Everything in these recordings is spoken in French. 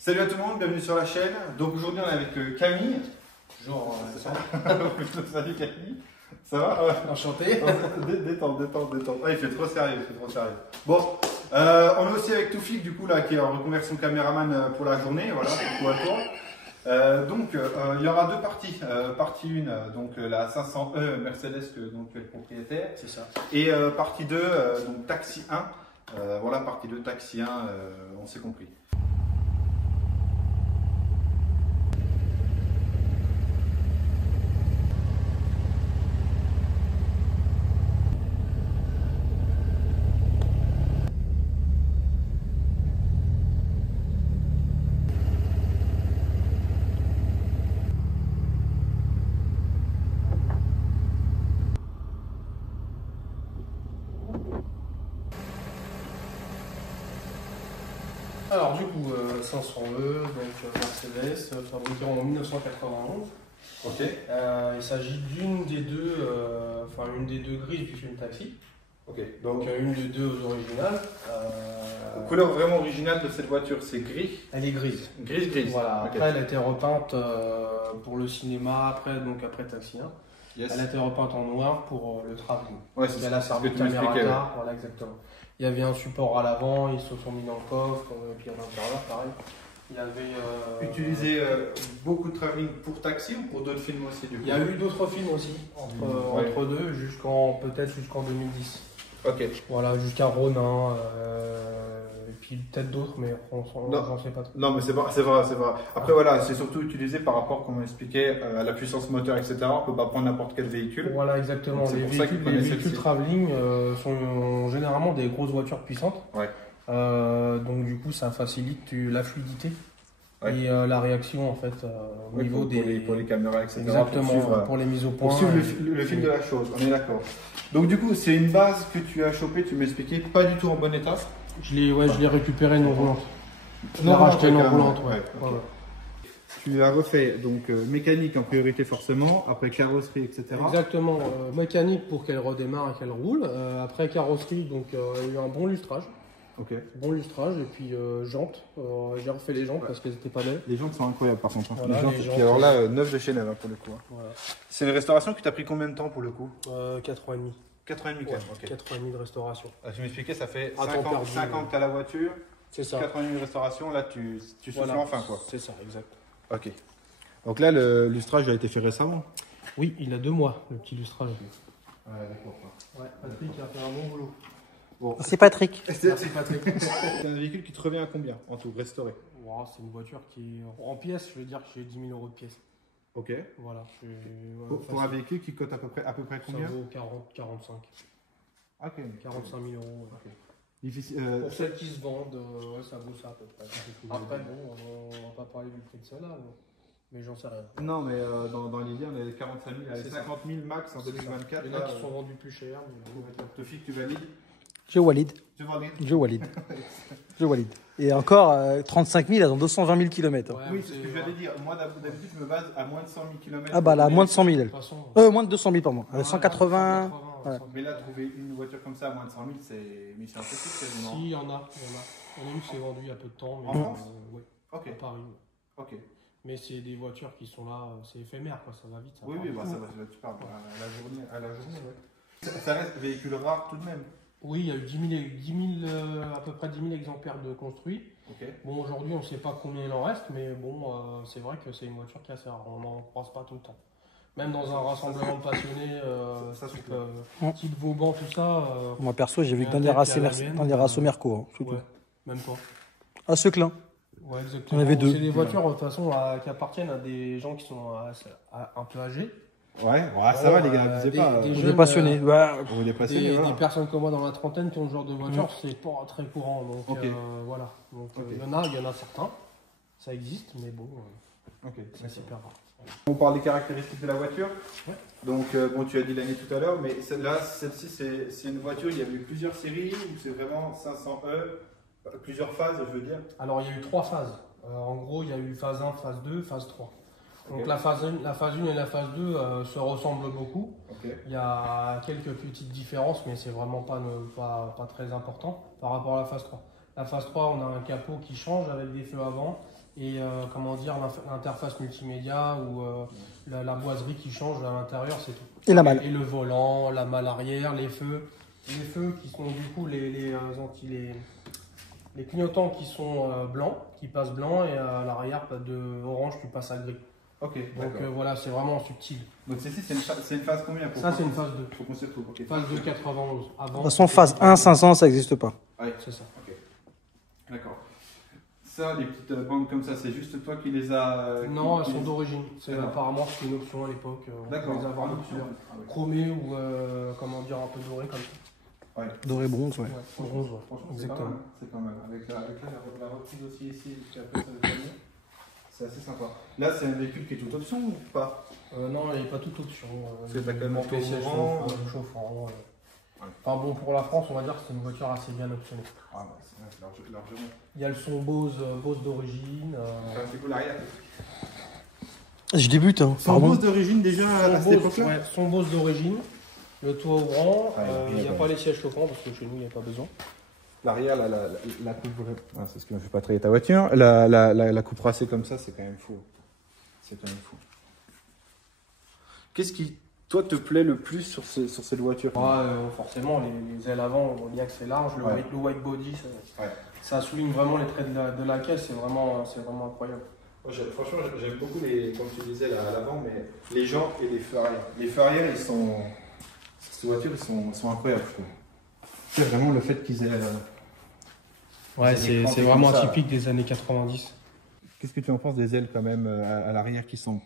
Salut à tout le monde, bienvenue sur la chaîne. Donc aujourd'hui on est avec Camille. Bonjour, Salut Camille. Ça va? Ouais. enchanté. Détente. Ah, il fait trop sérieux, Bon, on est aussi avec Toufik du coup là qui est en reconversion caméraman pour la journée, voilà, pour le tour. Donc il y aura deux parties. Partie 1, donc la 500e Mercedes que donc, tu es le propriétaire. C'est ça. Et partie 2, donc Taxi 1. Voilà, partie 2, Taxi 1, on s'est compris. Alors du coup, 500E, donc Mercedes, fabriqué en 1991. Ok. Il s'agit d'une des deux, une des deux grises puisque c'est une taxi. Ok. Donc une des deux originales. La couleur vraiment originale de cette voiture, c'est gris. Elle est grise. Grise. Voilà. Okay. Après, elle a été repeinte pour le cinéma. Après Taxi 1. Yes. Elle a été repeinte en noir pour le travelling. Ouais, c'est elle a servi de caméra car, voilà exactement. Il y avait un support à l'avant, ils se sont mis dans le coffre, et puis à l'intérieur, pareil. Il y avait. Utilisé beaucoup de travelling pour Taxi ou pour d'autres films aussi du coup? Il y a eu d'autres films aussi, entre deux, peut-être jusqu'en 2010. Ok. Voilà, jusqu'à Ronin, et puis peut-être d'autres, mais j'en sais pas trop. Non, mais c'est vrai. Après, voilà, c'est surtout utilisé par rapport, comme on expliquait, à la puissance moteur, etc. On peut pas prendre n'importe quel véhicule. Voilà, exactement. Les véhicules travelling sont généralement des grosses voitures puissantes. Ouais. Donc, du coup, ça facilite la fluidité. Ouais. Et la réaction en fait au niveau pour les caméras, etc. Exactement, pour les mises au point. Pour suivre le fil de la chose, on est d'accord. Donc du coup, c'est une base que tu as chopée, tu m'expliquais, pas du tout en bon état. Je l'ai récupérée non roulante. Je l'ai racheté non roulante, ouais. Okay. Voilà. Tu as refait donc mécanique en priorité forcément, après carrosserie, etc. Exactement, mécanique pour qu'elle redémarre et qu'elle roule. Après carrosserie, donc il y a eu un bon lustrage. Ok. Bon lustrage et puis jantes. J'ai refait les jantes parce qu'elles n'étaient pas belles. Les jantes sont incroyables par contre. Voilà, les jantes, alors là, 9 de chez 9 pour le coup. Voilà. C'est une restauration qui t'a pris combien de temps pour le coup? 4 ans et demi. 4 ans et demi quand même, ok. 4 ans et demi de restauration. Tu m'expliquais, ça fait à 5 ans que tu as la voiture. C'est ça. 4 ans et demi de restauration, là tu souffles enfin quoi. C'est ça, exact. Ok. Donc là, le lustrage a été fait récemment? Oui, il a 2 mois, le petit lustrage. Ouais, d'accord. Ouais, Patrick a fait un bon boulot. Bon. C'est Patrick. C'est Patrick. C'est un véhicule qui te revient à combien en tout, restauré? Wow, c'est une voiture qui est en pièces, je veux dire que j'ai 10 000 € de pièces. Ok. Voilà. Pour un véhicule qui cote à peu près combien? Ça vaut 45. Ok. 45 000 €. Ok. Difficile, pour celles qui se vendent, ça vaut ça à peu près. Après, bon, on va pas parler du prix de celle-là, mais j'en sais rien. Non, mais dans l'idée, on est 45 000, 50 000 max en 2024. Il y en a qui sont vendus plus cher. Toufik, tu valides? Je valide. Et encore, 35 000, elles ont 220 000 km. Ouais, oui, c'est ce que j'allais dire. Moi, d'habitude, je me base à moins de 100 000 km. Ah bah là, moins de 100 000. Moins de 200 000, pardon. 180. Ouais. Mais là, trouver une voiture comme ça à moins de 100 000, c'est mission impossible quasiment. Si, il y en a. Il y en a une qui s'est vendue il y a peu de temps. Mais en France? Oui, ok. À Paris. Ok. Mais c'est des voitures qui sont là, c'est éphémère, quoi, ça va vite. Ça oui, bah, ça va, tu parles à la journée, ouais. Ça reste véhicule rare tout de même. Oui, il y a eu à peu près 10 000 exemplaires de construits. Okay. Bon, aujourd'hui, on ne sait pas combien il en reste, mais bon, c'est vrai que c'est une voiture qui est assez rare. On n'en croise pas tout le temps. Même dans un rassemblement de passionnés, type Vauban, tout ça. Moi, perso, j'ai vu que dans les races Merco. Hein, ouais, même pas. À Seclin. Ouais, exactement. On avait 2. C'est des voitures, de toute façon, qui appartiennent à des gens qui sont un peu âgés. Ouais, ça va les gars, abusez pas. Des passionnés. Des personnes comme moi dans la trentaine qui ont ce genre de voiture, c'est pas très courant. Donc voilà. Donc il y en a certains, ça existe, mais bon, c'est super rare. On parle des caractéristiques de la voiture. Ouais. Donc bon, tu as dit l'année tout à l'heure, mais celle-ci c'est une voiture, il y a eu plusieurs séries ou c'est vraiment 500E, plusieurs phases, je veux dire? Alors il y a eu 3 phases. En gros, il y a eu phase 1, phase 2, phase 3. Donc la phase 1 et la phase 2 se ressemblent beaucoup. Il y a quelques petites différences, mais c'est vraiment pas très important par rapport à la phase 3. La phase 3, on a un capot qui change avec des feux avant et comment dire, l'interface multimédia ou la boiserie qui change à l'intérieur, c'est tout. Et la malle. Et le volant, la malle arrière, les feux. Les feux qui sont du coup les clignotants qui sont blancs, qui passent blanc, et à l'arrière de orange tu passes à gris. Ok, donc voilà, c'est vraiment subtil. Donc celle-ci c'est une phase combien pour ça c'est une phase 2. Faut construire tout. Okay. Phase 2 91. Avant, De toute façon, phase 1 500 ça n'existe pas. Ouais, c'est ça. Ok. D'accord. Ça, les petites bandes comme ça, c'est juste toi qui les as. Non, elles sont d'origine. Apparemment c'était une option à l'époque. On peut les avoir chromées ou comment dire, un peu dorées comme ça. Ouais. Doré bronze, ouais. Bronze, ouais. Franchement, Exactement. c'est quand même. Avec la reprise aussi ici, puis après ça va venir. C'est assez sympa. Là, c'est un véhicule qui est toute option ou pas? Non, il n'est pas toute option. C'est pas quand même chauffant. Enfin bon, pour la France, on va dire que c'est une voiture assez bien optionnée. Ah ouais, c'est largement. Il y a le son Bose d'origine. C'est un petit peu l'arrière. Je débute. Hein. Son Bose d'origine déjà à cette époque-là? Ouais, son Bose d'origine. Le toit ouvrant, il n'y a pas les sièges chauffants parce que chez nous il n'y a pas besoin. L'arrière, la coupe, c'est ce qui ne me fait pas trahir ta voiture. La coupe racée comme ça, c'est quand même fou. C'est quand même fou. Qu'est-ce qui, toi, te plaît le plus sur cette voiture? Forcément, les ailes avant, on voit bien que c'est large. Le white body, ça souligne vraiment les traits de la caisse. C'est vraiment incroyable. Franchement, j'aime beaucoup, comme tu disais là, à l'avant, mais les jantes et les feux arrière. Les feux arrière, ils sont. Ces voitures, ils sont incroyables, je trouve. C'est vraiment le fait qu'ils aient. C'est vraiment atypique des années 90. Qu'est-ce que tu en penses des ailes quand même à l'arrière qui sont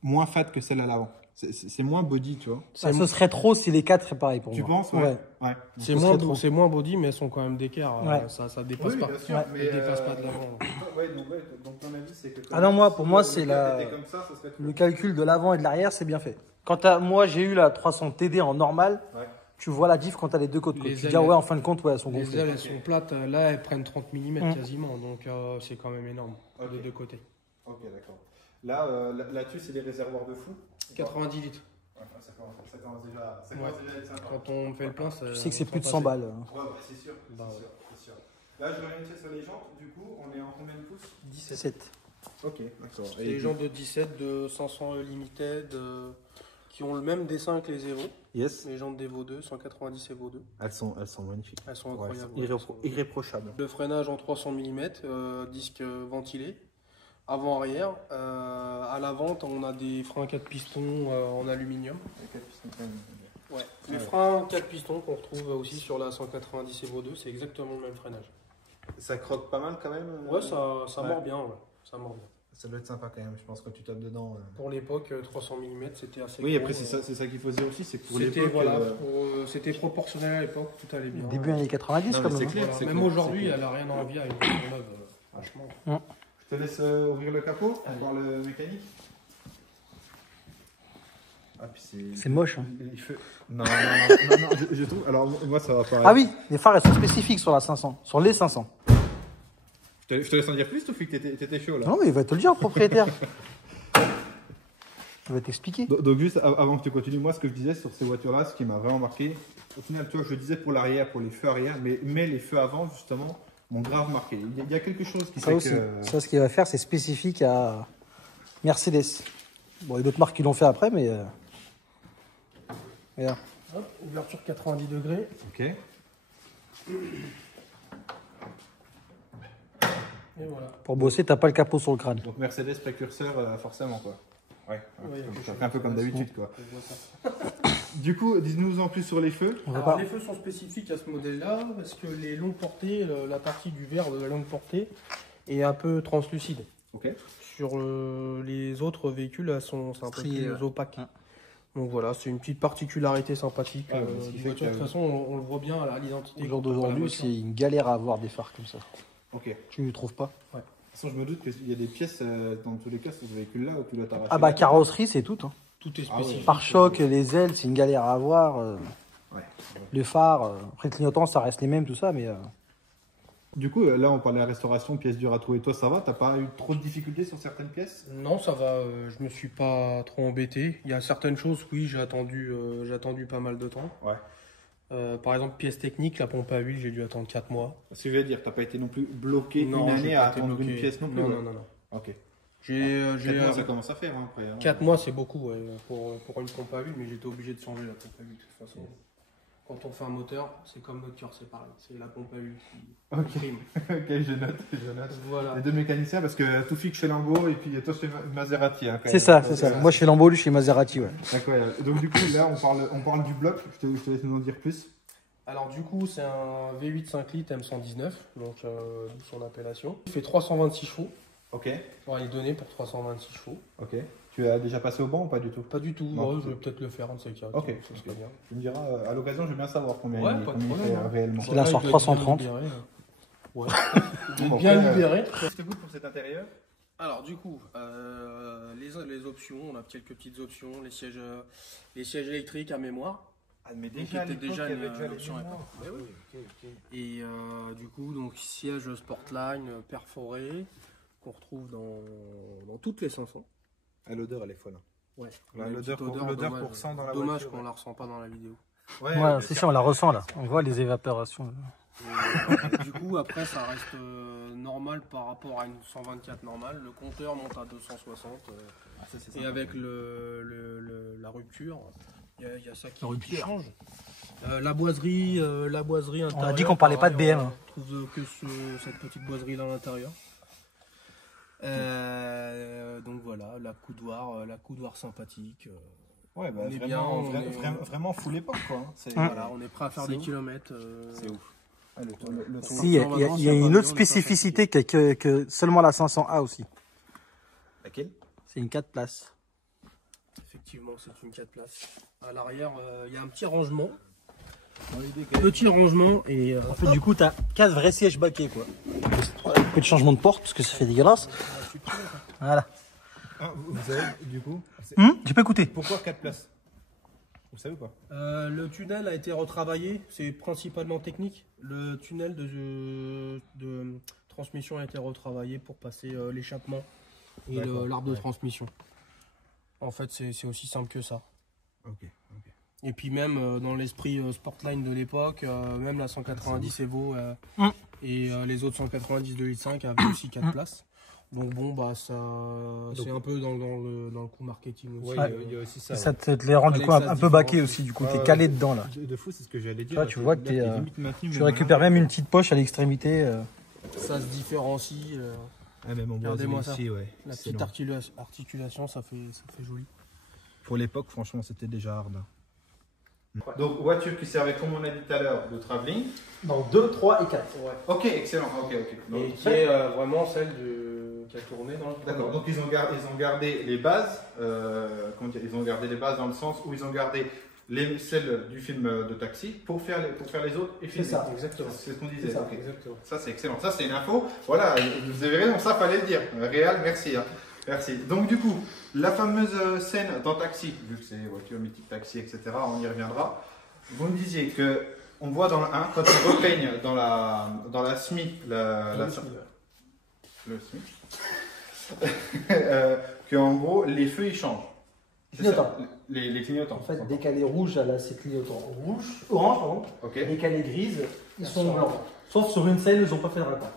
moins fat que celles à l'avant? C'est moins body, tu vois. Ça, ce serait trop si les 4 seraient pareils pour moi. Tu penses? Ouais. C'est moins body, mais elles sont quand même d'écart. Ouais. Ça dépasse pas. Bien sûr, mais dépasse pas de l'avant. Donc ton avis, c'est que. Ah non, pour moi, c'est le calcul de l'avant et de l'arrière, c'est bien fait. Moi, j'ai eu la 300 TD en normal. Ouais. Tu vois la diff quand tu as les deux côtes. Tu dis, en fin de compte, elles sont gonflées. Les ailes, elles sont plates. Là, elles prennent 30 mm quasiment. Donc, c'est quand même énorme des deux côtés. Ok, d'accord. Là-dessus, c'est des réservoirs de fou? 90 litres. Ouais, ça commence déjà à être sympa. Quand on fait le plein, tu sais que c'est plus de 100 balles. Ouais, c'est sûr. C'est sûr. Là, je reviens sur les jantes. Du coup, on est en combien de pouces? 17. Ok, d'accord. C'est les jantes de 17, de 500 Limited, qui ont le même dessin que les Evo. Yes. Les jantes d'Evo 2, 190 Evo 2. Elles sont magnifiques. Elles sont incroyables. Irréprochables. Le freinage en 300 mm, disque ventilé. Avant-arrière. À l'avant, on a des freins 4 pistons en aluminium. Les freins 4 pistons qu'on retrouve aussi sur la 190 Evo 2, c'est exactement le même freinage. Ça croque pas mal quand même? Ouais, ça mord bien. Ouais. Ça mord bien. Ça doit être sympa quand même, je pense, quand tu tapes dedans. Pour l'époque, 300 mm, c'était assez Oui, après, c'est ça qu'il faut dire aussi, c'est que pour l'époque. C'était proportionnel à l'époque, tout allait bien. Début années 90, comme c'est clair. Même aujourd'hui, elle n'a rien à envier à une voiture neuve, franchement. Je te laisse ouvrir le capot pour voir le mécanique. Ah, puis c'est moche. Hein. Non, je trouve. Alors, moi, ça va paraître. Ah oui, les phares, elles sont spécifiques sur la 500, sur les 500. Je te laisse en dire plus, Toufik, t'étais chaud là. Non, mais il va te le dire, propriétaire. Il va t'expliquer. Donc, juste avant que tu continues, moi, ce que je disais sur ces voitures-là, ce qui m'a vraiment marqué, au final, tu vois, je disais pour l'arrière, pour les feux arrière, mais les feux avant, justement, m'ont grave marqué. Il y a quelque chose qui fait que. Ça, ce qu'il va faire, c'est spécifique à Mercedes. Bon, il y a d'autres marques qui l'ont fait après, mais. Regarde. Hop, ouverture 90 degrés. Ok. Et voilà. Pour bosser, t'as pas le capot sur le crâne. Donc Mercedes précurseur, forcément, quoi. Ouais, un peu comme d'habitude, quoi. Du coup, dis-nous en plus sur les feux. Alors, les feux sont spécifiques à ce modèle-là parce que les longues portées, la partie du verre de la longue portée est un peu translucide. Ok. Sur les autres véhicules, c'est un peu plus opaque. Donc voilà, c'est une petite particularité sympathique. De toute façon, on le voit bien à l'identité. Au jour d'aujourd'hui, c'est une galère à avoir des phares comme ça. Ok. Tu ne trouves pas? Ouais. De toute façon, je me doute qu'il y a des pièces dans tous les cas sur ce véhicule-là où tu dois t'arracher. Ah bah carrosserie, c'est tout. Hein. Tout est spécifique. Pare-choc, les ailes, c'est une galère à avoir. Le phare, après le clignotant, ça reste les mêmes, tout ça, mais. Du coup, là, on parlait de la restauration, pièces dures à trouver. Toi, ça va? T'as pas eu trop de difficultés sur certaines pièces? Non, ça va. Je me suis pas trop embêté. Il y a certaines choses, oui, j'ai attendu pas mal de temps. Ouais. Par exemple, pièces techniques, la pompe à huile, j'ai dû attendre 4 mois. Ce que je veux dire, t'as pas été non plus bloqué une année à attendre une pièce non plus? Non. Ok. 4 mois, ça commence à faire après. 4 mois, c'est beaucoup pour une pompe à huile, mais j'étais obligé de changer la pompe à huile de toute façon. Quand on fait un moteur, c'est comme notre cœur, c'est pareil. C'est la pompe à huile qui prime. Ok, je note. Voilà. Les deux mécaniciens, parce que Toufik chez Lambo et puis toi chez Maserati. Hein, c'est ça. Moi, je suis Lambo, lui, je suis Maserati. Ouais. D'accord. Donc, du coup, là, on parle du bloc. Je te laisse nous en dire plus. Alors, du coup, c'est un V8 5 litres M119, donc d'où son appellation. Il fait 326 chevaux. Ok. Alors, il est donné pour 326 chevaux. Ok. Tu as déjà passé au banc ou pas du tout? Pas du tout. Non, je vais peut-être le faire, un de ces quatre. Ok. Ça serait bien. Tu me diras, à l'occasion, je veux bien savoir combien il fait réellement. Il a sur 330. Ouais. Bien libéré. Je t'écoute pour cet intérieur. Alors du coup, les options, on a quelques petites options, les sièges électriques à mémoire. Ah mais déjà une les option. Et du coup, donc siège Sportline perforé qu'on retrouve dans toutes les 500. Ah, l'odeur elle est folle. Ouais. L'odeur qu'on sent dans la voiture. Dommage qu'on la ressent pas dans la vidéo. Ouais, c'est sûr, on la ressent là. On voit les évaporations. Du coup, après, ça reste normal par rapport à une 124 normale. Le compteur monte à 260. Et avec la rupture, il y a ça qui change. La boiserie intérieure. On a dit qu'on parlait pas de BM. On trouve que cette petite boiserie là à l'intérieur. Donc voilà, la coudoir sympathique. Ouais, bah, on est vraiment full époque quoi. Voilà, on est prêt à faire des kilomètres. C'est ouf. Si, il y a une autre spécificité que seulement la 500A aussi. Laquelle? C'est une 4 places. Effectivement, c'est une 4 places. À l'arrière, il y a un petit rangement. Petit rangement et en fait, du coup, tu as 4 vrais sièges baquets quoi. Un peu de changement de porte parce que ça fait dégueulasse. Voilà. Ah, vous savez, du coup. J'ai pas écouté. Pourquoi 4 places? Vous savez quoi? Le tunnel a été retravaillé, c'est principalement technique. Le tunnel de transmission a été retravaillé pour passer l'échappement et l'arbre de transmission. En fait, c'est aussi simple que ça. Ok. Et puis même dans l'esprit Sportline de l'époque, même la 190 Evo et les autres 190 de 8.5 avaient aussi 4 places. Donc bon, bah ça, c'est un peu dans le coup marketing aussi. Ouais, il y a aussi ça. Ça te les rend du coup un peu baqué aussi, du coup, t'es calé dedans là. De fou, c'est ce que j'allais dire. Là, tu vois que tu récupères même une petite poche à l'extrémité. Ça se différencie. Même en regardez-moi ça. Ici, ouais. La petite articulation, ça fait joli. Pour l'époque, franchement, c'était déjà hard. Donc, voiture qui servait, comme on a dit tout à l'heure, de travelling. Dans 2, 3 et 4. Ouais. Ok, excellent. Donc, et qui est vraiment celle qui a tourné dans le film. D'accord, donc ils ont gardé les bases, ils ont gardé les bases dans le sens où ils ont gardé celles du film de Taxi pour faire les autres et filmer. C'est ça, exactement. C'est ce qu'on disait. Ça, okay. exactement. Ça, c'est excellent. Ça, c'est une info. Voilà, vous avez raison, ça, fallait le dire. Réal, merci. Hein. Merci. Donc, du coup, la fameuse scène dans Taxi, vu que c'est voiture mythique Taxi, etc., on y reviendra. Vous me disiez que on voit dans le 1, quand ils repeignent dans la SMI, le SMI, qu'en gros, les feux, ils changent. Clignotants. Les clignotants. En fait, dès qu'elle est rouge, elle a ses clignotants orange, pardon. Okay. Dès qu'elle est grise, ils sont blancs. Sauf sur une scène, ils n'ont pas fait de raccord.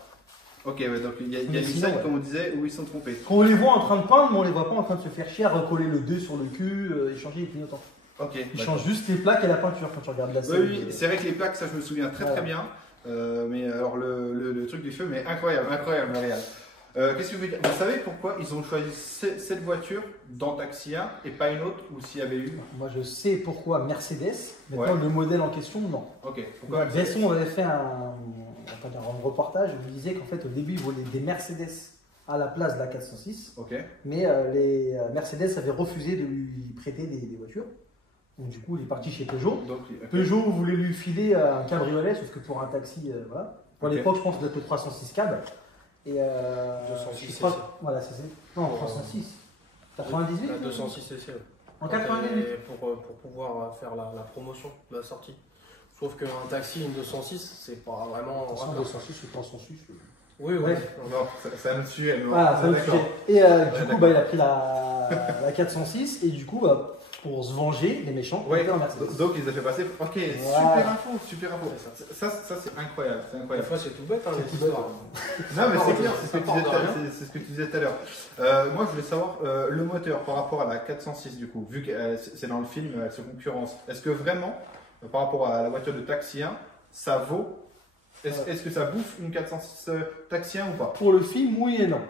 Ok, ouais, donc il y a une scène, comme on disait, où ils sont trompés. Quand on les voit en train de peindre, mais on les voit pas en train de se faire chier à recoller le 2 sur le cul et changer les clignotants. Ok. Ils changent juste les plaques et la peinture quand tu regardes la scène. Oui, c'est vrai que les plaques, ça je me souviens très bien. Mais alors le truc du feu, mais incroyable, Marianne. Qu'est-ce que je veux dire? Vous savez pourquoi ils ont choisi cette voiture dans Taxi 1 et pas une autre ou s'il y avait eu? Moi je sais pourquoi Mercedes, maintenant le modèle en question, non. Ok. Pourquoi Besson avait fait un reportage où il disait qu'en fait au début il voulait des Mercedes à la place de la 406, mais les Mercedes avaient refusé de lui prêter des voitures. Donc du coup il est parti chez Peugeot. Peugeot voulait lui filer un cabriolet, sauf que pour un taxi, voilà. Pour l'époque je pense que c'était le 306 cab. Et 206 voilà, c'est ça. Non, 306. 98 206 cc. En 98. Pour pouvoir faire la promotion de la sortie. Sauf qu'un taxi, une 206, c'est pas vraiment. Attention, 206, c'est 306. Oui. Non, c'est un sujet. Voilà, c'est un sujet. Et du coup, il a pris la 406 et du coup, pour se venger, les méchants, ouais. en Mercedes. Donc ils ont fait passer. Ok, Voilà. super info. Ça c'est incroyable. C'est Des incroyable. fois, c'est tout bête, hein, C'est les tout bête. histoires. Non, mais c'est clair, Ça part de rien. c'est ce que tu disais tout à l'heure. Moi, je voulais savoir le moteur par rapport à la 406, du coup, vu que c'est dans le film, elle se concurrence. Est-ce que vraiment, par rapport à la voiture de Taxi 1, ça vaut. Est-ce que ça bouffe une 406 Taxi 1 ou pas? Pour le film, oui et non.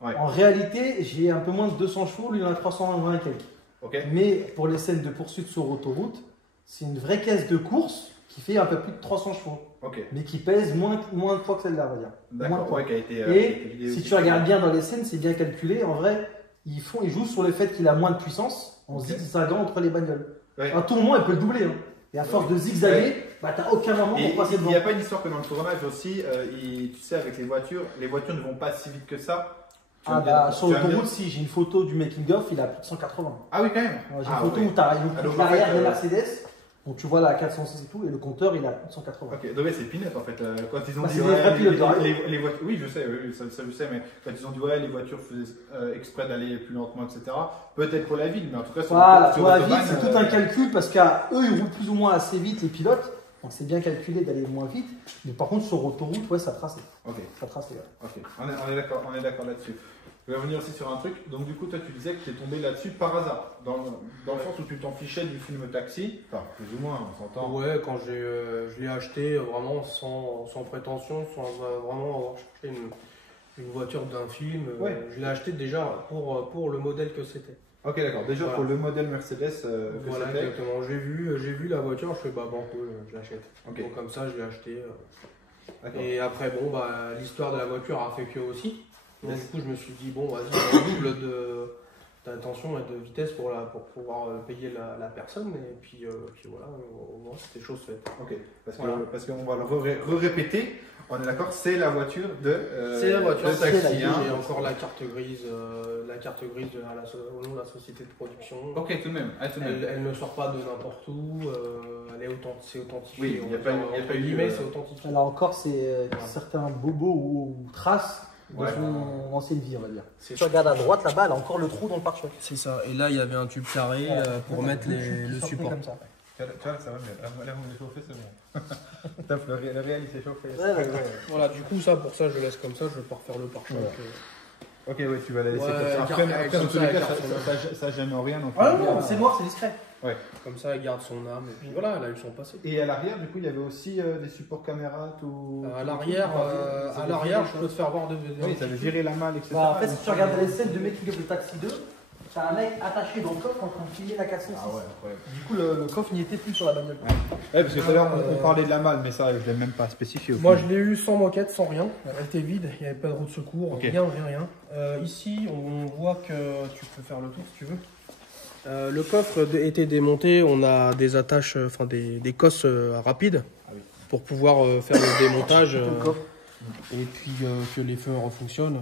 Ouais. En réalité, j'ai un peu moins de 200 chevaux, lui il en a 320 et quelques. Ok. Mais pour les scènes de poursuite sur autoroute, c'est une vraie caisse de course qui fait un peu plus de 300 chevaux. Ok. Mais qui pèse moins de poids que celle-là, on va dire. Moins de D'accord. poids. Ouais, qui a été. Et si tu regardes bien dans les scènes, c'est bien calculé. En vrai, ils jouent sur le fait qu'il a moins de puissance en zigzagant entre les bagnoles. Ouais. À tout moment, il peut le doubler. Hein. Et à force de zigzaguer, bah, t'as aucun moment Et pour passer il devant. n'y a pas une histoire que dans le tournage aussi, tu sais, avec les voitures ne vont pas si vite que ça. Ah bah, sur l'autoroute, si j'ai une photo du making-of, il a plus de 180. Ah oui, quand même. J'ai une photo où tu as donc, l'arrière en fait, des Mercedes, donc tu vois la 406 et tout, et le compteur il a plus de 180. Ok, donc ouais, c'est peanut en fait. Quand ils ont Bah, dit c'est des vrais pilotes, les voitures, oui, je sais, oui, ça je sais, mais quand ils ont dit ouais, les voitures faisaient exprès d'aller plus lentement, etc. Peut-être pour la ville, mais en tout cas sur Voilà, sur pour la Autobahn, ville, c'est tout un calcul parce qu'à eux ils roulent plus ou moins assez vite les pilotes, donc c'est bien calculé d'aller moins vite. Mais par contre, sur autoroute, ouais, ça trace. Ok, Ça trace, ouais. ok, on est d'accord là-dessus. Je vais revenir aussi sur un truc. Donc du coup, toi, tu disais que tu es tombé là-dessus par hasard, dans le sens où tu t'en fichais du film Taxi, enfin plus ou moins, on s'entend. Ouais, quand je l'ai acheté vraiment sans prétention, sans vraiment avoir cherché une voiture d'un film. Ouais. Je l'ai acheté déjà pour le modèle que c'était. Ok, d'accord. Déjà Voilà. pour le modèle Mercedes que Voilà, c'était. exactement. J'ai vu la voiture, je fais bah banco, je l'achète. Ok. Donc comme ça, je l'ai acheté. D'accord. Et après, bon, bah, l'histoire de la voiture a fait que aussi. Donc, du coup, je me suis dit, bon, vas-y, on double d'attention et de vitesse pour pouvoir payer la personne. Et puis voilà, au moins, c'était chose faite. Ok, Voilà. parce qu'on va le répéter. On est d'accord, c'est la voiture de C'est la voiture de Taxi. J'ai Hein. encore la carte grise au nom de la société de production. Ok, tout de même. Ah, tout de même. Elle ne sort pas de n'importe où, c'est authentifié. Oui, il n'y a pas eu guillemets, c'est authentifié. Là encore, c'est certains bobos ou traces de Ouais. son ancienne vie, on va dire. C'est Tu regardes à droite là-bas, elle a encore le trou dans le pare-choc. C'est ça. Et là, il y avait un tube carré pour mettre le support. Comme ça. Tu vois, ça va mieux. Là, vous chauffé, c'est bon. Top, le réel, il s'est chauffé. Ouais. Voilà, du coup, pour ça, je laisse comme ça, je vais pas refaire le pare-choc. Ok, ouais, tu vas la laisser Ouais, comme ça. Après, comme dans tous ça, les cas, carte ça gêne rien. Donc, Ah non, c'est noir, c'est discret. Comme ça, elle garde son âme. Et puis voilà, elle a eu son passé. Et à l'arrière, du coup, il y avait aussi des supports caméra, tout. À l'arrière, je peux te faire voir de Oui, ça avait viré la malle, etc. Bah, en fait, si tu regardes les scènes de making-of de Taxi 2, t'as un mec attaché dans le coffre en train de filmer la 406. Ah ouais, incroyable. Du coup, le coffre n'y était plus sur la bagnole. Ouais, parce que tout à l'heure, on parlait de la malle, mais ça, je ne l'ai même pas spécifié. Moi, je l'ai eu sans moquette, sans rien. Elle était vide, il n'y avait pas de roue de secours, Ok. rien. Ici, on voit que tu peux faire le tour si tu veux. Le coffre était démonté, on a des attaches, enfin des cosses rapides Ah oui. pour pouvoir faire le démontage Le coffre. et puis que les feux refonctionnent.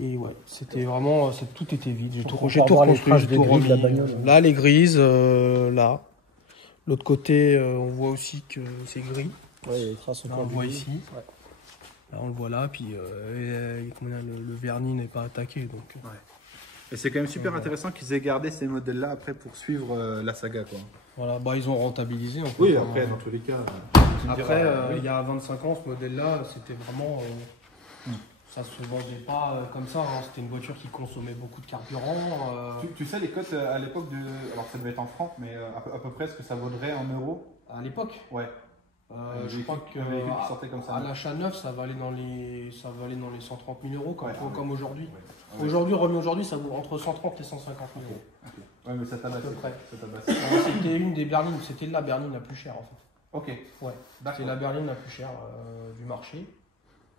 Et ouais, c'était vraiment, tout était vide. J'ai tout voir les reconstruit, traces j'ai de tout gris de la remis. bagnole. Là, les grises, là. L'autre côté, on voit aussi que c'est gris. Ouais, les traces sont Là, pas on le voit abîmées. ici. Ouais. Là, on le voit là, puis le vernis n'est pas attaqué. Donc, Et c'est quand même super intéressant qu'ils aient gardé ces modèles-là après pour suivre la saga, quoi. voilà, bah, ils ont rentabilisé. En fait. Oui, après, dans tous les cas. Après, il y a 25 ans, ce modèle-là, c'était vraiment. Ça se vendait pas comme ça. Hein. C'était une voiture qui consommait beaucoup de carburant. Tu sais les cotes à l'époque de. Alors ça devait être en francs, mais à peu près ce que ça vaudrait en euros. À l'époque, Ouais. je crois que les véhicules qui sortaient comme ça. à l'achat neuf, ça valait dans les 130 000 euros, comme aujourd'hui. Ouais. Ouais. Aujourd'hui, ça vaut entre 130 et 150 000 euros. Ok. Ouais, mais ça tabasse. À peu près. Ça tabasse. C'était une des berlines, c'était la berline la plus chère en fait. Ok. Ouais, D'accord. c'est la berline la plus chère du marché.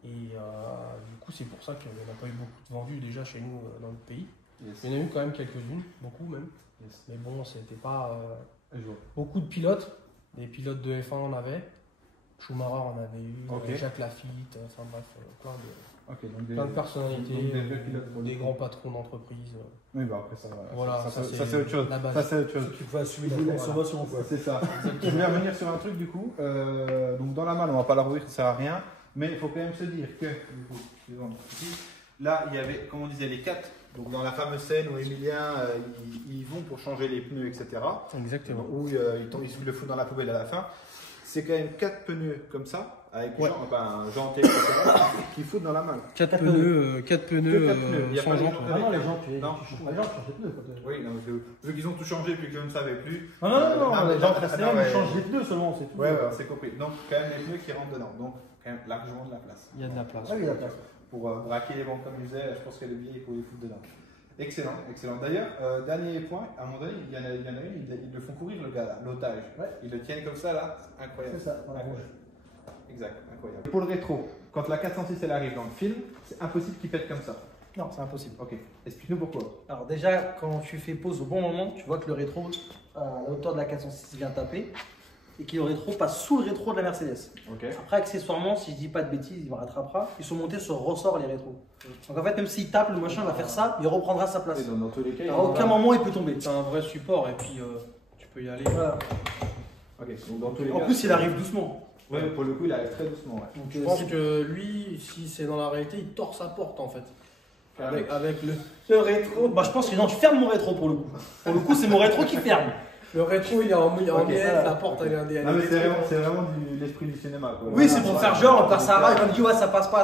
Et du coup, c'est pour ça qu'il n'y en a pas eu beaucoup de vendus déjà chez nous dans le pays. Yes. Il y en a eu quand même quelques-unes, beaucoup même. Yes. Mais bon, c'était pas Je vois. beaucoup de pilotes. Des pilotes de F1 on avait. Schumacher en avait eu. Ok. Jacques Lafitte. Enfin bref, Ok, donc plein de personnalités, donc des vrais pilotes pour le des coup. grands patrons d'entreprise. Oui, bah après ça. Voilà, ça, ça, c'est autre chose. la base. Ça c'est autre chose. Tu peux assumer la Voilà. consommation, quoi. C'est ça. Je vais revenir sur un truc du coup. Donc dans la malle, on va pas la rouvrir, ça sert à rien. Mais il faut quand même se dire que. Du coup, Là, il y avait, comme on disait, les 4. Donc dans la fameuse scène où Emilien, ils vont pour changer les pneus, etc. Exactement. Où ils le foutent dans la poubelle à la fin. C'est quand même 4 pneus comme ça, avec un janté, etc. qui foutent dans la main. 4 pneus sans jantes. Ah non, les gens, tu Non. changes les pneus. Oui, non, vu qu'ils ont tout changé puis que je ne savais plus. Non, les gens restent là, ils changent les pneus seulement, c'est tout. Ouais, c'est compris. Donc quand même les pneus qui rentrent dedans. Donc quand même largement de la place. Il y a de la place. Ah oui, il y a de la place. Pour braquer les bancs comme ils faisaient, je pense qu'il y a des billets pour les foutre dedans. Excellent, excellent. D'ailleurs, dernier point, à un moment donné, il y en a une, ils le font courir le gars là, l'otage. Ouais. Ils le tiennent comme ça là, incroyable. C'est ça, voilà. Incroyable. Exact, incroyable. Pour le rétro, quand la 406 elle arrive dans le film, c'est impossible qu'il pète comme ça. Non, c'est impossible. Ok, explique-nous pourquoi. Alors déjà, quand tu fais pause au bon moment, tu vois que le rétro, à la hauteur de la 406 vient taper et que le rétro passe sous le rétro de la Mercedes. Okay. Après, accessoirement, si je dis pas de bêtises, il me rattrapera. Ils sont montés sur ressort les rétros. Donc en fait, même s'il tape, le machin va faire ça, il reprendra sa place. Dans tous les cas, à aucun moment il peut tomber. C'est un vrai support et puis tu peux y aller. Voilà. Ok, donc dans tous les En cas, plus, il arrive doucement. Ouais, pour le coup, il arrive très doucement. Ouais. Donc, Je pense que lui, si c'est dans la réalité, il tord sa porte en fait. Avec le rétro. Bah, je pense que non, je ferme mon rétro pour le coup. Pour le coup, c'est mon rétro qui ferme. Le rétro il est en miel, voilà. la porte elle est indéniée. Non, mais c'est vraiment l'esprit du cinéma. Quoi. Oui, c'est pour faire genre, on passe à rail, on dit ouais, ça passe pas,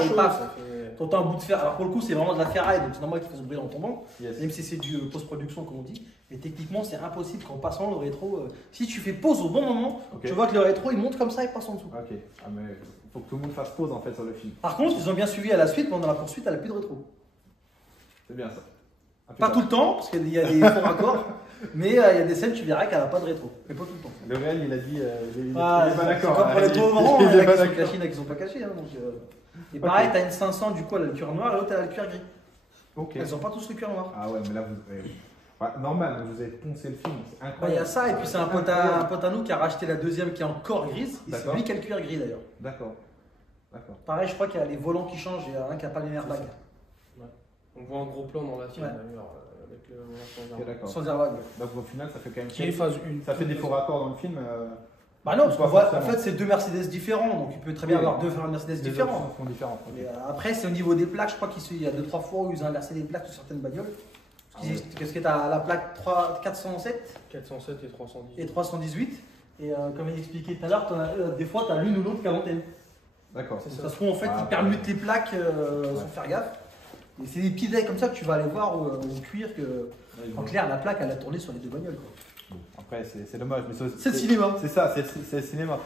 et chaud, paf. ça fait- T'entends un bout de fer. Alors pour le coup, c'est vraiment de la ferraille, donc c'est normal qu'il fasse bruit en tombant. Yes. Même si c'est du post-production, comme on dit. Mais techniquement, c'est impossible qu'en passant le rétro, si tu fais pause au bon moment, tu vois que le rétro il monte comme ça et passe en dessous. Ok, ah, mais faut que tout le monde fasse pause en fait sur le film. Par contre, ils ont bien suivi à la suite, pendant la poursuite, elle n'a plus de rétro. C'est bien ça. Pas tout le temps, parce qu'il y a des faux raccords, mais il y a des scènes, tu verras qu'elle n'a pas de rétro. Mais pas tout le temps. Le réel, il a dit. Il est Ah, pas d'accord. c'est comme pour les taux marrants, il il y en est a pas qui sont d'accord. cachés, il y en a qui sont pas cachés. Hein, donc, Et pareil, t'as une 500, du coup, elle a le cuir noir, et l'autre, elle a le cuir gris. Ok. Elles ont pas tous le cuir noir. Ah ouais, mais là, normal, vous avez poncé le film, c'est Bah, il incroyable. y a ça, et puis c'est un pote à nous qui a racheté la deuxième qui est encore grise, et c'est D'accord. lui qui a le cuir gris d'ailleurs. D'accord. Pareil, je crois qu'il y a les volants qui changent, il y a un qui a pas les airbags. On voit un gros plan dans la tienne Ouais. d'ailleurs avec le Ok, d'accord. Sans airbag. Donc au final, ça fait quand même. Qui est phase 1. Ça fait des faux raccords dans le film. Bah non, parce Pas qu'on voit, en forcément. fait, c'est deux Mercedes différents, donc il peut très bien Oui. avoir deux Mercedes Les différents. options sont différentes. ok. Mais, après, c'est au niveau des plaques, je crois qu'il y a 2-3 fois où ils ont inversé les plaques sur certaines bagnoles. Qu'est-ce que tu as la plaque 407 407 et 310. et 318. Et comme il expliquait tout à l'heure, des fois, tu as l'une ou l'autre qui a l'antenne. D'accord. Ça se trouve, en fait, ils permutent les plaques sans faire gaffe. Et c'est des petits détails comme ça que tu vas aller voir au cuir que, en clair, la plaque, elle a tourné sur les deux bagnoles. Quoi. Bon, après, c'est dommage. Mais C'est le cinéma. C'est ça, c'est le cinéma.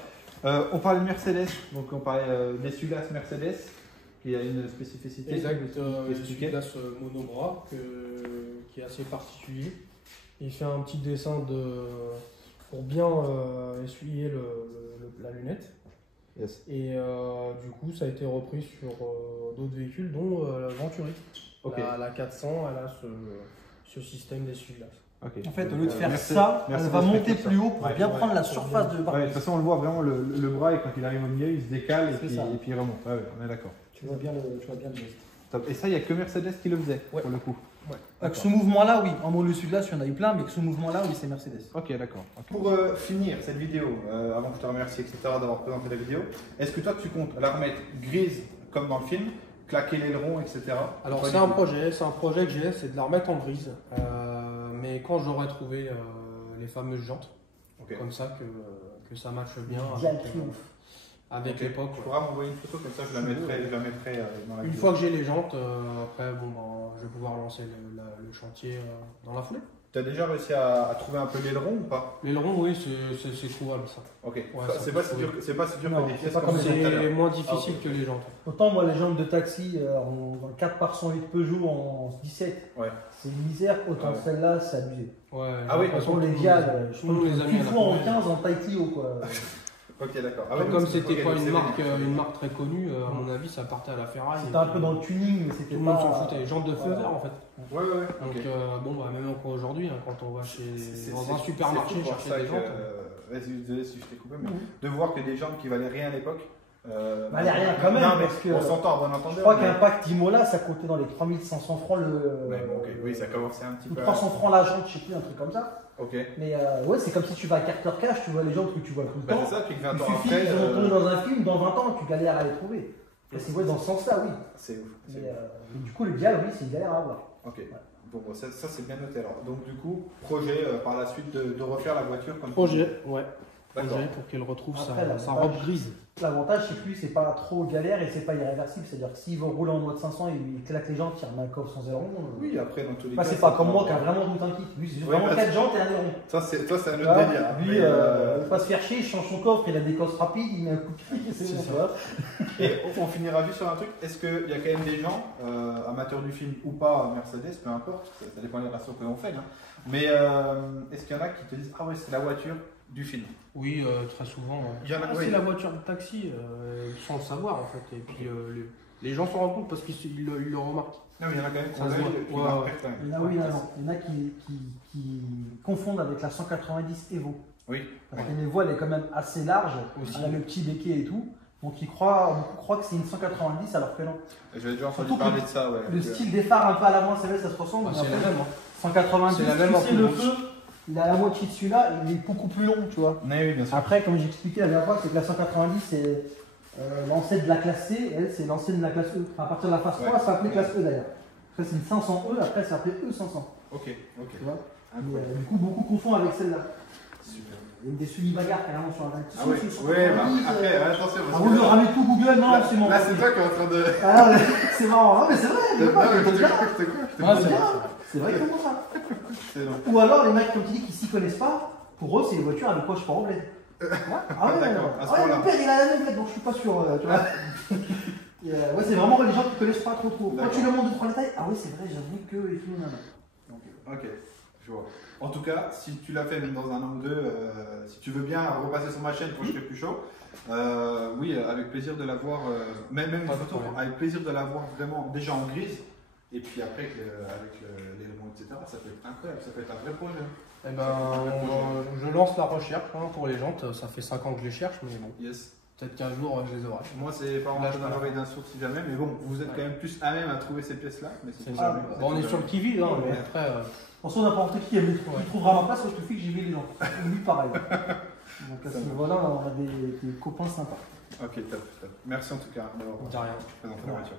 On parlait de Mercedes, donc on parlait d'essuie-glace Mercedes, qui a une spécificité. Exact, Expliquer. glace monobras qui est assez particulier. Il fait un petit dessin pour bien essuyer la lunette. Yes. Et du coup, ça a été repris sur d'autres véhicules, dont la Venturi. Ok. La 400, elle a ce système d'essuie-glace. Ok. En fait, au lieu de faire Mercedes- ça, elle Mercedes va fait monter ça. plus haut pour Ouais, bien ouais. prendre la surface de Ouais, de barre. toute façon, on le voit vraiment le bras, et quand il arrive au milieu, il se décale et C'est puis, ça. il remonte. Ouais, ouais, on est d'accord. Tu vois bien le geste. Top. Et ça, il n'y a que Mercedes qui le faisait, Ouais. pour le coup. Avec ce mouvement-là, oui. En mono celui-là, il y en a eu plein, mais que ce mouvement-là, oui, c'est Mercedes. Ok, d'accord. Pour finir cette vidéo, avant que je te remercie, etc., d'avoir présenté la vidéo, est-ce que toi, tu comptes la remettre grise comme dans le film, claquer l'aileron, etc. Alors Pas c'est du un tout. projet que j'ai, c'est de la remettre en grise. Mais quand j'aurai trouvé les fameuses jantes, Ok. comme ça que ça matche bien Bien avec, triomphe. avec Ok. l'époque. Tu ouais. pourras m'envoyer une photo, comme ça je la mettrai dans la Une vidéo. fois que j'ai les jantes, après je vais pouvoir lancer le chantier dans la foulée. Tu as déjà réussi à trouver un peu l'aileron ou pas? L'aileron, oui, c'est trouvable ça. Ok. Ouais, Ça, ça c'est peut pas si dur, c'est pas si dur Non, que des c'est pièces pas comme comme ça tout à C'est l'heure. moins difficile Ah, ok. que les jantes. Autant moi les jambes de taxi en 4 par 108 Peugeot en 17, Ouais. c'est une misère, autant Ouais. celle-là c'est abusé. Ouais, Ah oui, de toute façon, Façon les tous diales, je tous trouve les que amis une à la fois en poubelle. 15 en Tahiti quoi. Ok, d'accord. Ah Comme ouais, c'était ok, pas donc c'est une marque très connue, à mon avis, ça partait à la ferraille. C'était un peu dans le tuning, mais c'était Tout le pas. monde s'en foutait. Jantes de feu Voilà. vert en fait. Ouais, ouais, ouais. Donc ok. bon, bah, même encore aujourd'hui, hein, quand on va dans un c'est supermarché fou pour chercher ça des que, jantes. vas-y, désolé si je t'ai coupé, mais Mhm. de voir que des jantes qui valaient rien à l'époque. Valait rien quand même, non, mais parce que on s'entend, bon Je entendeur. crois mais- qu'un pack d'Imola ça coûtait dans les 3500 francs le. Ouais, bon, ok, oui, ça commençait un petit ou peu. 300 francs la jante, je sais plus, un truc comme ça. Ok. Mais ouais, c'est comme si tu vas à Carter Cash, tu vois les jantes que tu vois tout le Bah, temps. c'est ça, puis que 20 Il ans suffit après. qu'ils ont tourné dans un film, dans 20 ans, tu galères à les trouver. Et c'est vrai, dans ce sens-là, oui. C'est ouf. c'est Mais ouf. Et du coup, le dial, oui, c'est une galère à avoir. Ok. Ouais. Bon, ça c'est bien noté alors. Donc du coup, projet par la suite de refaire la voiture comme projet, ouais. Projet pour qu'elle retrouve sa robe grise. L'avantage, c'est que lui, c'est pas trop galère et c'est pas irréversible. C'est-à-dire que s'il veut rouler en mode 500 et il claque les jantes, il remet un coffre sans aileron. Oui, après, dans tous les cas. C'est pas comme moi qui a vraiment tout un kit. Lui, c'est vraiment 4 jantes et un aileron. Toi, c'est un autre délire. Lui, il va pas se faire chier, il change son coffre, il a des coffres rapides, il met un coup de pied, c'est bon, ça va. Et on finira juste sur un truc. Est-ce qu'il y a quand même des gens, amateurs du film ou pas, Mercedes, peu importe, ça dépend des relations que l'on fait, hein. Mais est-ce qu'il y en a qui te disent, ah ouais, c'est la voiture du film? Oui, très souvent. C'est la voiture de taxi, sans le savoir en fait. Et puis les gens s'en rendent compte parce qu'ils le remarquent. Non, mais il y en a quand même qui marquent quand même. Il y en a qui confondent avec la 190 Evo. Oui. Parce que les voiles elle est quand même assez large, elle a le petit béquet et tout. Donc beaucoup croient que c'est une 190 alors que non. J'avais déjà entendu parler de ça, ouais. Le style des phares un peu à l'avant, ça se ressemble. C'est la même. 190, c'est la même tu sais, le feu, il a la moitié de celui-là, il est beaucoup plus long, tu vois. Oui, bien sûr. Après, comme j'expliquais la dernière fois, c'est que la 190, c'est l'ancêtre de la classe C, elle, c'est l'ancienne de la classe E. Enfin, à partir de la phase 3, ça s'appelait classe E d'ailleurs. Après, c'est une 500E, après, ça s'appelait E500. Ok. Tu vois. Du coup, beaucoup confondent avec celle-là. Super. Il y a des semi-bagarres carrément sur la vague. Ah oui, après, attention. Ah, vous ramez tout Google, non, c'est bon. Là, c'est toi qui es en train de. Ah, c'est marrant. Non, mais c'est vrai, c'est vrai comment ça. Ou alors, les mecs, comme tu dis, qui s'y connaissent pas, pour eux, c'est les voitures avec quoi je pars au bled. Ah ouais, d'accord. Mon père, il a la même, donc je suis pas sûr. Tu vois. Ouais, c'est vraiment les gens qui connaissent pas trop. Quand tu le montres de 3 détails, ah oui, c'est vrai, j'avoue que et tout. Ok, je vois. En tout cas, si tu l'as fait même dans un an ou deux, si tu veux bien repasser sur ma chaîne quand je serai plus chaud, oui, avec plaisir de la voir, même une photo, avec plaisir de la voir vraiment déjà en grise, et puis après avec l'élément, etc., ça peut être incroyable, ça peut être un vrai projet. Eh ben, je lance la recherche pour les jantes, ça fait 5 ans que je les cherche, mais bon. Yes. Peut-être qu'un jour je les aurai. Moi, c'est pas rentrer dans l'oreille d'un sourd si jamais, mais bon, vous êtes quand même plus à même à trouver ces pièces-là. Mais on est sur le qui-vive, hein, mais après. En soi, n'importe qui trouvera ma place, moi je te fie que j'y vais les gens. Lui, pareil. Donc à ce niveau-là, on a des copains sympas. Ok, top. Merci en tout cas d'avoir présenté la voiture.